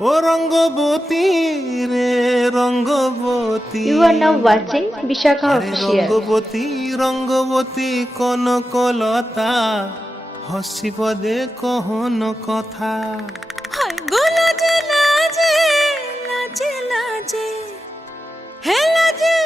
ও রঙ্গবতী রে Rangabati. You are now watching Bishakha official. Rangabati Rangabati Kanaklata দে কহন কথা। হায় গো লাজে লাজে লাজে লাজে। হে লাজে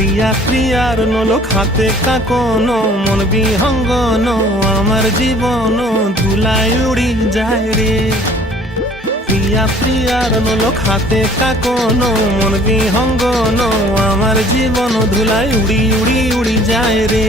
ক্রিয়া ক্রিয়ার নলোক হাতে কাকন, মন বিহঙ্গন, আমার জীবন ধুলায় উড়ি যায় রে। প্রিয়া প্রিয়ার নলোক হাতে কাকন, মন বিহঙ্গন, আমার জীবন ধুলায় উড়ি উড়ি উড়ি যায় রে।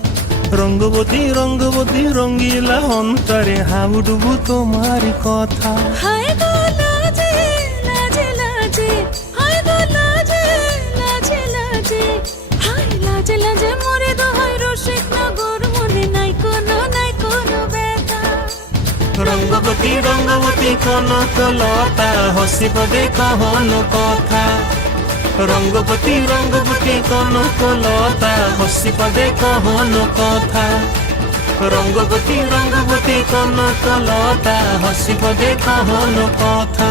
রঙ্গবতী রঙ্গবতী রঙ্গিলা অন্তরে হাবুডুবু তোমার কথা। হায় গো লাজে লাজে লাজে হায় গো লাজে লাজে লাজে হায় লাজে লাজে মরে দোহাই রসিক নগর মনে নাই কোনো নাই কোনো ব্যথা। রঙ্গবতী রঙ্গবতী কনক লতা হসি পদে কহন কথা। রঙ্গবতী রঙ্গবতী কনক লতা হসি পদে কহন কথা রঙ্গবতী রঙ্গবতী কনক লতা হসি পদে কহন কথা